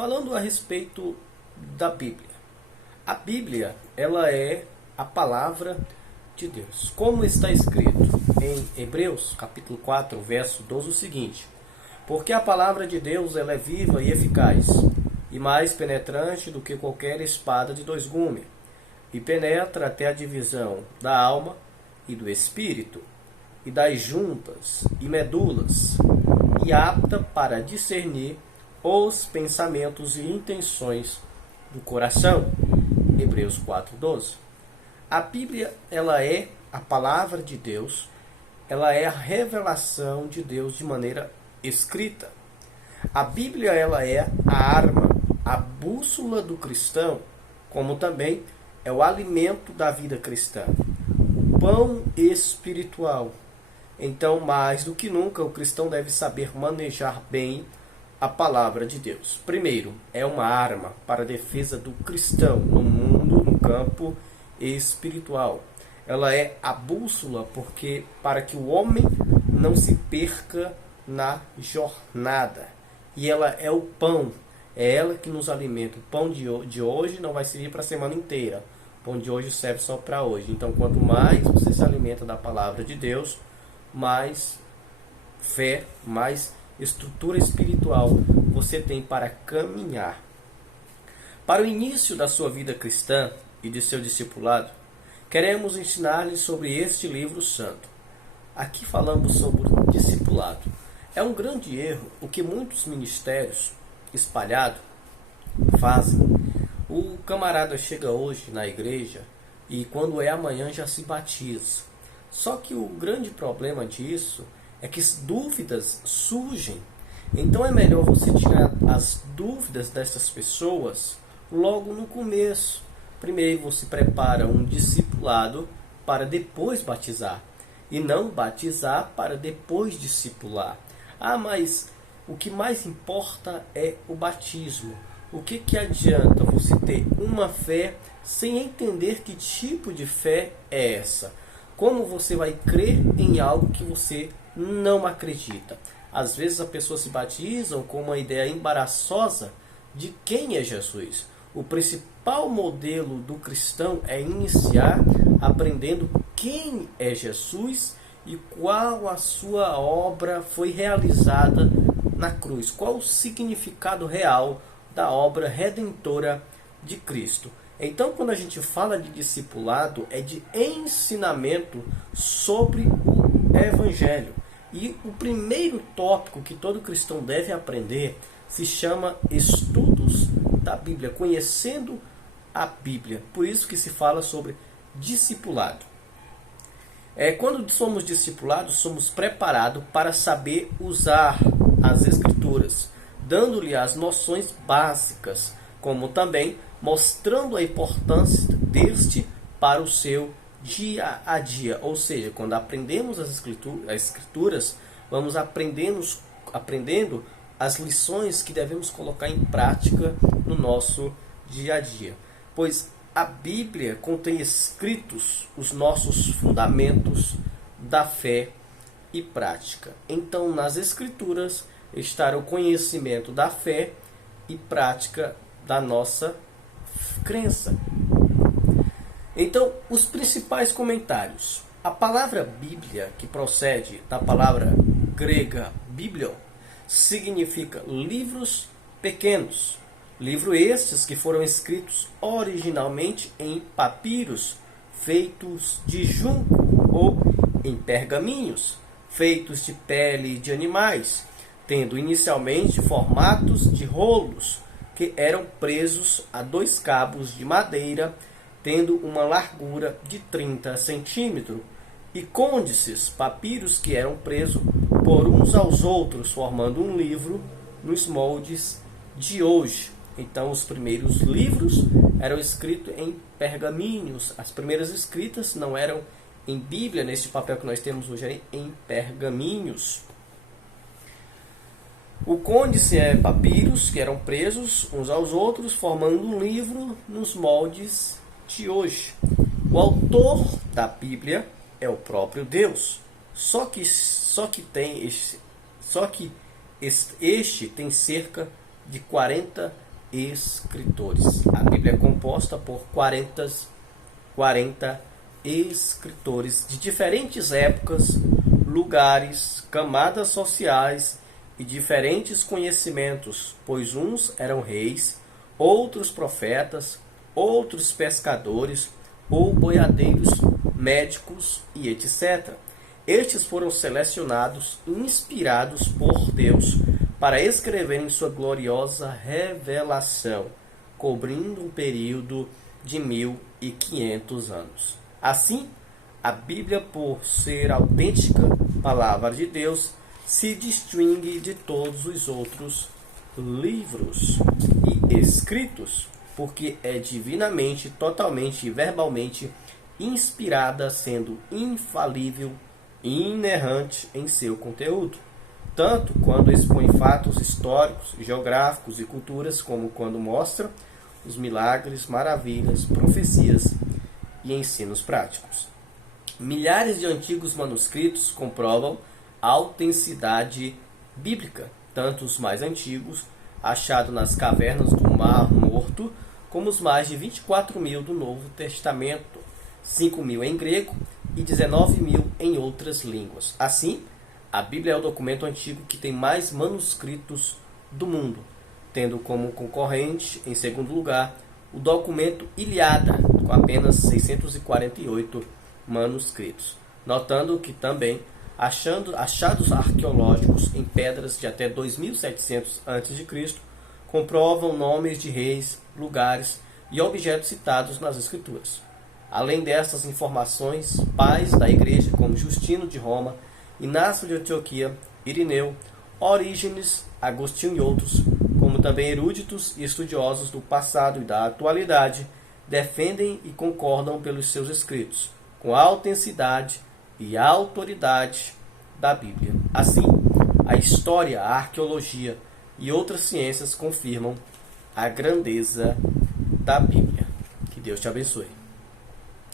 falando a respeito da Bíblia. A Bíblia, ela é a palavra de Deus. Como está escrito em Hebreus, capítulo 4, verso 12, o seguinte: porque a palavra de Deus ela é viva e eficaz, e mais penetrante do que qualquer espada de dois gumes, e penetra até a divisão da alma e do espírito, e das juntas e medulas, e apta para discernir os pensamentos e intenções do coração. Hebreus 4:12. A Bíblia, ela é a palavra de Deus, ela é a revelação de Deus de maneira escrita. A Bíblia, ela é a arma, a bússola do cristão, como também é o alimento da vida cristã, o pão espiritual. Então, mais do que nunca, o cristão deve saber manejar bem a palavra de Deus. Primeiro, é uma arma para a defesa do cristão no mundo, no campo espiritual. Ela é a bússola porque para que o homem não se perca na jornada. E ela é o pão, é ela que nos alimenta. O pão de hoje não vai servir para a semana inteira. O pão de hoje serve só para hoje. Então, quanto mais você se alimenta da palavra de Deus, mais fé, mais estrutura espiritual você tem para caminhar. Para o início da sua vida cristã e de seu discipulado, queremos ensinar-lhe sobre este livro santo. Aqui falamos sobre o discipulado. É um grande erro o que muitos ministérios espalhados fazem. O camarada chega hoje na igreja e quando é amanhã já se batiza. Só que o grande problema disso é que dúvidas surgem. Então é melhor você tirar as dúvidas dessas pessoas logo no começo. Primeiro você prepara um discipulado para depois batizar. E não batizar para depois discipular. Ah, mas o que mais importa é o batismo. O que adianta você ter uma fé sem entender que tipo de fé é essa? Como você vai crer em algo que você não acredita? Às vezes as pessoas se batizam com uma ideia embaraçosa de quem é Jesus. O principal modelo do cristão é iniciar aprendendo quem é Jesus e qual a sua obra foi realizada na cruz. Qual o significado real da obra redentora de Cristo. Então, quando a gente fala de discipulado, é de ensinamento sobre o Evangelho. E o primeiro tópico que todo cristão deve aprender se chama estudos da Bíblia, conhecendo a Bíblia. Por isso que se fala sobre discipulado. Quando somos discipulados, somos preparados para saber usar as Escrituras, dando-lhe as noções básicas, como também mostrando a importância deste para o seu dia a dia. Ou seja, quando aprendemos as escrituras, vamos aprendendo as lições que devemos colocar em prática no nosso dia a dia. Pois a Bíblia contém escritos os nossos fundamentos da fé e prática. Então, nas escrituras está o conhecimento da fé e prática da nossa crença. Então, os principais comentários. A palavra Bíblia, que procede da palavra grega biblion, significa livros pequenos. Livros estes que foram escritos originalmente em papiros, feitos de junco, ou em pergaminhos, feitos de pele de animais, tendo inicialmente formatos de rolos, que eram presos a 2 cabos de madeira, tendo uma largura de 30 centímetros, e côndices, papiros que eram presos por uns aos outros, formando um livro nos moldes de hoje. Então, os primeiros livros eram escritos em pergaminhos. As primeiras escritas não eram em Bíblia, neste papel que nós temos hoje, em pergaminhos. O côndice é papiros que eram presos uns aos outros, formando um livro nos moldes de hoje. O autor da Bíblia é o próprio Deus. Só que este tem cerca de 40 escritores. A Bíblia é composta por 40 escritores de diferentes épocas, lugares, camadas sociais e diferentes conhecimentos, pois uns eram reis, outros profetas, outros pescadores ou boiadeiros, médicos e etc. Estes foram selecionados e inspirados por Deus para escreverem sua gloriosa revelação, cobrindo um período de 1500 anos. Assim, a Bíblia, por ser autêntica palavra de Deus, se distingue de todos os outros livros e escritos, porque é divinamente, totalmente e verbalmente inspirada, sendo infalível e inerrante em seu conteúdo, tanto quando expõe fatos históricos, geográficos e culturas, como quando mostra os milagres, maravilhas, profecias e ensinos práticos. Milhares de antigos manuscritos comprovam a autenticidade bíblica, tanto os mais antigos, achados nas cavernas do Mar Morto, como os mais de 24.000 do Novo Testamento, 5.000 em grego e 19.000 em outras línguas. Assim, a Bíblia é o documento antigo que tem mais manuscritos do mundo, tendo como concorrente, em segundo lugar, o documento Ilíada, com apenas 648 manuscritos. Notando que também achados arqueológicos em pedras de até 2700 a.C. comprovam nomes de reis, lugares e objetos citados nas Escrituras. Além dessas informações, pais da Igreja como Justino de Roma, Inácio de Antioquia, Irineu, Orígenes, Agostinho e outros, como também eruditos e estudiosos do passado e da atualidade, defendem e concordam pelos seus escritos, com a autenticidade e a autoridade da Bíblia. Assim, a história, a arqueologia e outras ciências confirmam a grandeza da Bíblia. Que Deus te abençoe.